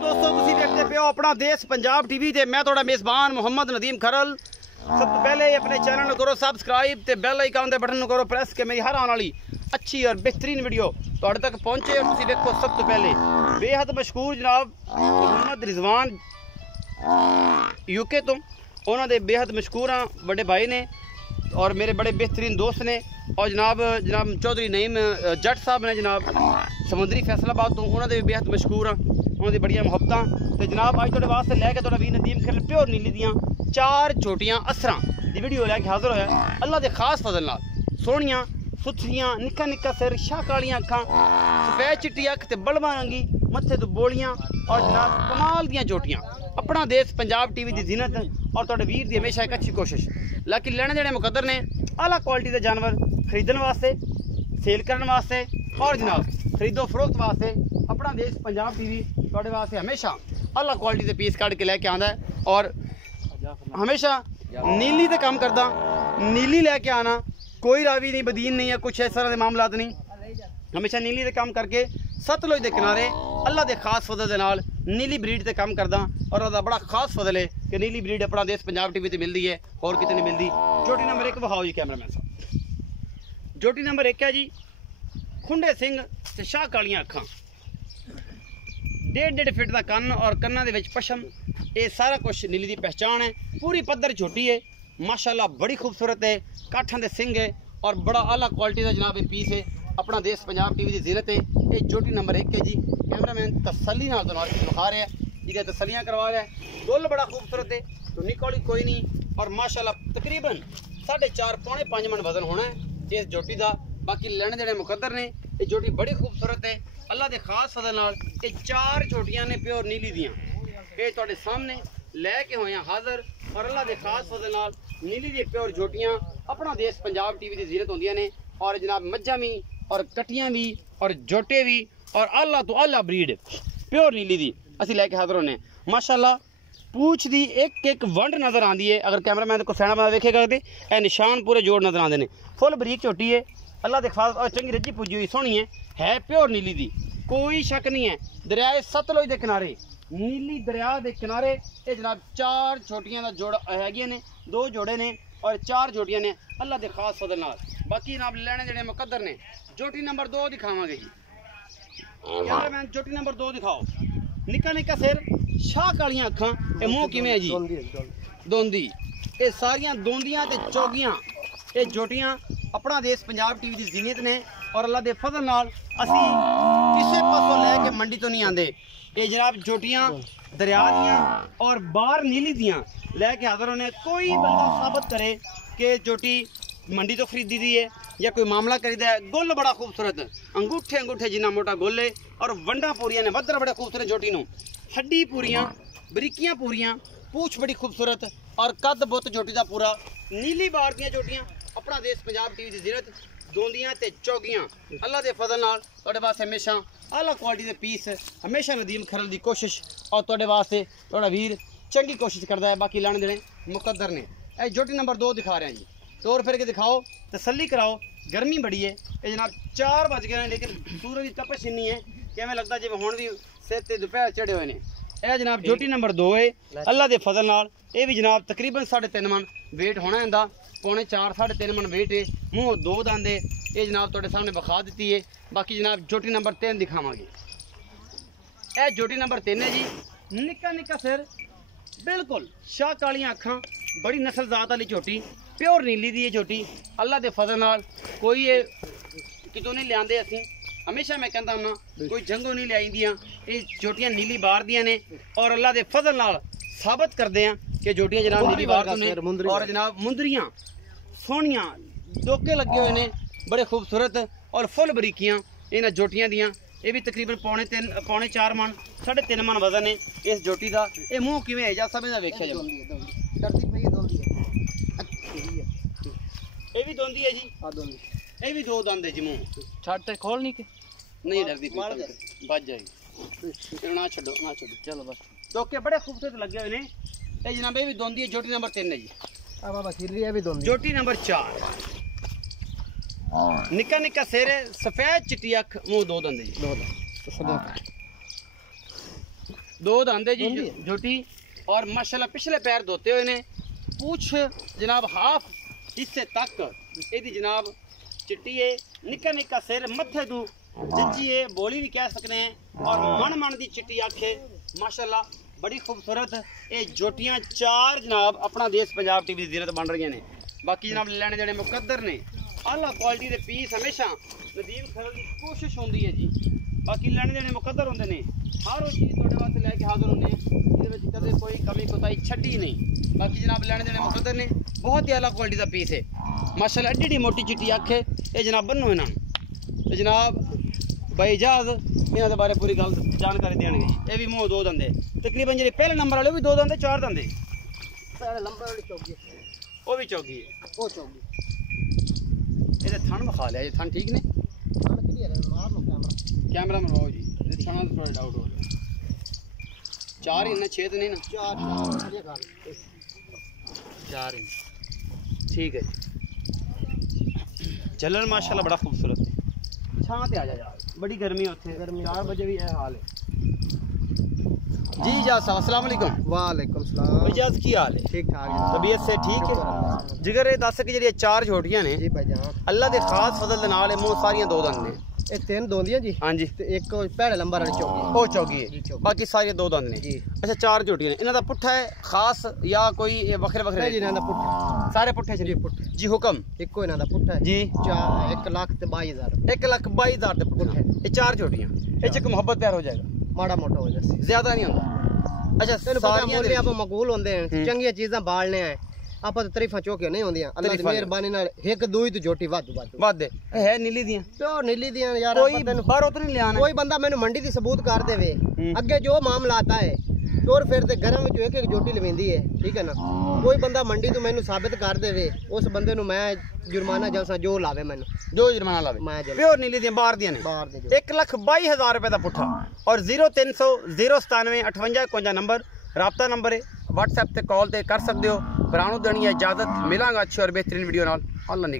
सलाम दोस्तों, तुसी देखते पे हो अपना देश पंजाब टीवी ते मैं थोड़ा मेज़बान मोहम्मद नदीम खरल। सब तो पहले अपने चैनल करो सब्सक्राइब ते बेल आइकन दे बटन करो प्रेस के मेरी हर आने वाली अच्छी और बेहतरीन वीडियो तुहाडे तक पहुंचे। और तुसी देखो सब तो पहले बेहद मशहूर जनाब मोहम्मद रिजवान यूके तो उन्होंने बेहद मशहूर बड़े भाई ने और मेरे बड़े बेहतरीन दोस्त ने। और जनाब चौधरी नईम जट साहब ने जनाब समुद्री फैसलाबाद तो उन्होंने भी बेहद मशहूर उन्होंने बड़िया मुहब्बत। तो जनाब अज थोड़े वास्ते लैके थोड़ा वी नदीम खरल प्योर नीली दियाँ 4 छोटियां असरां दी वीडियो लैके हाजिर होया अल्लाह के खास फजल नाल। सोहणियां सुथरियां निक्का निक्का सिर शाह कालियां अखां सफेद चिट्टी अख ते बलवा रंगी मत्थे तो बोलियां और जनाब कमाल दियां चोटियां। अपना देश पंजाब टीवी की जीनत और तुहाडे वीर दी हमेशा एक अच्छी कोशिश लेकिन लेने देने मुकद्दर ने आला क्वालिटी के जानवर खरीदने वास्ते सेल करने वास्ते और जनाब खरीदो फरोख्त वास्ते अपना देश पंजाब टीवी तुहाडे वास्ते हमेशा आला क्वालिटी के पीस कट के लैके आंदा है और हमेशा नीली ते काम करदा। नीली लैके आना कोई रावी नहीं बदीन नहीं है कुछ इस तरह के मामलात नहीं, हमेशा नीली ते काम करके सतलुज के किनारे अल्लाह के खास फजल दे नाल नीली ब्रीड ते काम करदा। और उसका बड़ा खास फजल है कि नीली ब्रीड अपना देश पंजाब टीवी ते मिलती है और कितने नहीं मिलती। जोटी नंबर 1 विखाओ जी कैमरामैन साहब। जोटी नंबर 1 है जी खुंडे सिंह ते शाह कालियां अखां 1.5 फीट का कन्न और कन्ना दे विच पशम ये सारा कुछ नीली की पहचान है। पूरी पद्धर छोटी है माशाल्लाह बड़ी खूबसूरत है काठां दे सिंह है और बड़ा आला क्वालिटी का जनाब पीस है। अपना देश पंजाब टीवी की जीनत है। ये जोटी नंबर 1 है जी। कैमरामैन तसल्ली नाल दिखा रहा है, ठीक है, तसलियाँ करवा रहा है। गोल बड़ा खूबसूरत है तो निकौली कोई नहीं और माशाल्लाह तकरीबन 4.5 पौने 5 मन वजन होना है इस जोटी का। बाकी लेने देने मुकद्दर ने। ये जोटी बड़ी खूबसूरत है अल्लाह के खास फजल नाल। ये 4 छोटियां ने प्योर नीली दियाँ ये तुहाडे सामने लैके होए हाजिर और अल्लाह के खास फजल नाल नीली दी प्योर जोटियां अपना देश पंजाब टीवी की जीनत होंदियां ने। और जनाब मज्झां भी और कटियां भी और जोटे भी और आला तो आला ब्रीड प्योर नीली दी असीं लैके हाजिर होने माशाल्लाह। पूछ दी एक वंड नज़र आती है। अगर कैमरामैन को सैना बना वेखेगा तो यह निशान पूरे जोड़ नज़र आते हैं। फुल बरीक झोटी है अल्लाह के खास और चंगी रजी पुजी हुई सोहनी है प्योर नीली दी कोई शक नहीं है। दरियाए सतलुज के किनारे नीली दरिया के किनारे ये जनाब 4 छोटियां का जोड़ है ने 2 जोड़े ने और 4 जोटियां ने अल्लाह के खास फजल नाल। बाकी जनाब लेने देने मुकद्दर ने। जोटी नंबर 2 दिखावांगे जी कैमरामैन। जोटी नंबर 2 दिखाओ। निक्का निक्का सिर शाह कालियां अखां ये मुँह किवें है जी दोंदी ये सारियां दोंदियां ते चौगियां ये जोटियां अपना देश पंजाब टीवी की जीनत ने। और अल्लाह के फजल नाल असी किसी पासों लैके मंडी तो नहीं आते। ये जनाब जोटियां दरिया दियां और बाहर नीली दियां लैके हाजिर होने। कोई बंदा साबित करे कि जोटी मंडी तो खरीदी दी है या कोई मामला खरीदा है। गुल बड़ा खूबसूरत अंगूठे अंगूठे जिन्ना मोटा गुल है और वंडा पूरियां ने वधर बड़े खूबसूरत जोटी नूं हड्डी पूरियां बरीकियां पूरियां पूछ बड़ी खूबसूरत और कद बुत जोटी का पूरा नीली बार दियां जोटियां अपना देश पंजाब टीवी की जीनत दोंदियां ते चौगियां अल्लाह के फजल नाल तुहाडे वास्ते हमेशा आला क्वालिटी के पीस हमेशा नदीम खरल की कोशिश और तुहाडे वास्ते तुहाडा वीर चंगी कोशिश करता है। बाकी लाने देने मुकद्दर ने। यह जोटी नंबर 2 दिखा रहे हैं जी। तौर फिर के दिखाओ तसल्ली कराओ गर्मी बड़ी है। ये जनाब 4 बज गए हैं लेकिन सूरज की तपश इन्नी है कि हमें लगता जिवें हुण भी सिर ते दोपहर चढ़े हुए हैं। यह जनाब जोटी नंबर 2 है अल्लाह के फजल नाल। ये भी जनाब तकरीबन 3.5 मन वेट होना इनका पौने 4 3.5 मन वेट है। मूँह 2 दंद है। ये जनाब तुहाडे सामने बखा दी है। बाकी जनाब जोटी नंबर 3 दिखावांगे। यह जोटी नंबर 3 है जी। निक्का निक्का सिर बिल्कुल शाह कालियां अखां बड़ी नस्ल जात वाली झोटी प्योर नीली दी है झोटी अल्लाह के फजल नाल। कोई ये कितों नहीं लियाते असीं हमेशा मैं कहता हूँ कोई जंगों नहीं लियाई दियाँ ये झोटियां नीली बार दियां ने और अल्लाह के फजल नाल साबित करते हैं कि जोटियां जनाब नीली बार ने। और जनाब मुंदरियां सोहनियां डोके लगे हुए ने बड़े खूबसूरत और फुल बरीकियां इन्हां जोटियां दियां। ये भी तकरीबन पौने 4 मन 3.5 मन वजन है इस जोटी का। ये मुँह किवें है जा समझदा वेख्या जी ये भी दोंदी है जी। ये भी 2 दंद है जी मुँह छट खोल नहीं डरदी बच जाएगी ना छोड़ो ना छोड़ो चलो बस। डोके बड़े खूबसूरत लगे हुए हैं। ये जनाब ये भी दोंदी है। जोटी नंबर 3 है जी। जोटी नंबर 4 निक्का निक्का सिर सफेद चिट्टी अख मुँह 2 दंद जी। दो दांदे जी झोटी और माशाल्लाह पिछले पैर धोते हुए ने पूछ जनाब हाफ हिस्से तक एदी जनाब चिट्टी है निक्का निक्का सिर मथे तू जज्जी है बोली भी कह सकते हैं और मन मन दी चिट्टी आखे माशाल्लाह बड़ी खूबसूरत ये झोटियां चार जनाब अपना देश पंजाब टीवी की जीनत बन रही ने। बाकी जनाब लैने जेडे मुकद्दर ने आला क्वालिटी के पीस हमेशा नदीम खरल की कोशिश होती है जी। बाकी लैने जेडे मुकद्दर होंगे ने हर वो चीज़ थोड़े वास्ते लैके हाजिर होने कदे कोई कमी कोताही छड्डी नहीं। बाकी जनाब लैने जेडे मुकद्दर ने बहुत ही आला क्वालिटी का पीस है माशाल्लाह एड्डी मोटी चिट्टी आखे ये जनाब बनो इन्होंने तो जनाब भाई जहाज इन्हों के बारे पूरी गल जानकारी देंगे। ये भी मुँह दो दंदे तकरीबन जी पहले नंबर वाले भी दो दंदे चार दंदे पहले नंबर वाली चौकी वो भी चौकी है वो चौकी ये थन बखा लिया ये थन ठीक ने कैमरा मनवाओ जी थना तो थोड़ा डाउट हो गया चार ही ना छे तो नहीं ना चार ही ठीक है जी चलन माशाल्लाह बड़ा खूबसूरत है छां ते आ जा यार बड़ी गर्मी है उत्थे 4 बजे भी यह हाल है जी इजाज़ साहब अस्सलाम वालेकुम। वालेकुम सलाम इजाज़ की हाल है ठीक ठाक है तबीयत से ठीक है जिगर ये दस कि जेडी चार छोटियां ने जी भाईजान अल्लाह दे खास फजल दे नाल मुंह सारियां दो दंद ने ये तीन दोंदियां जी हां जी ते एक पहले नंबर वाली चौकी ओ चौकी है बाकी सारी दो दंद ने जी अच्छा चार छोटियां ने इन्हां दा पुट्ठा है खास या कोई वखरे वखरे जी इन्हां दा पुट्ठा सारे पुट्ठे जी पुट्ठे जी हुक्म इको इन्हां दा पुट्ठा है जी 1,22,000 1,22,000 दे पुट्ठे ये चार छोटियां इच एक मोहब्बत प्यार हो जाएगा माड़ा मोटा हो जाए ज्यादा नहीं होगा अच्छा सारियां आप मकबूल होंदे हैं चंगियां चीज़ां बालने हैं आप तो तारीफां चौकियां नहीं होंदियां अल्लाह दी मेहरबानी नाल एक दो ही तो झोटी वाधू वादे है नीली दियां तो नीली दियां यार कोई बाहरों तो नहीं लियाना कोई बंदा मैंने मंडी दी सबूत कर देवे अगे जो मामला आता है टोर फिर ते गरम विच एक एक झोटी लवेंदी है ठीक है ना कोई बंदा मंडी तो मैनू साबित कर देवे उस बंदे नु मैं जुर्माना जलसा जो लावे मैनू जो जुर्माना लावे मैं प्योर नीली दियां बाहर दियां ने 1,22,000 रुपए दा पुट्ठा और 0300 097 58 51 नंबर राब्ता नंबर है व्हाट्सएप ते कॉल ते कर सकते हो। भरानू देनी है इजाजत मिलांगा अच्छी और बेहतरीन वीडियो नाल अल्लाह निगरान।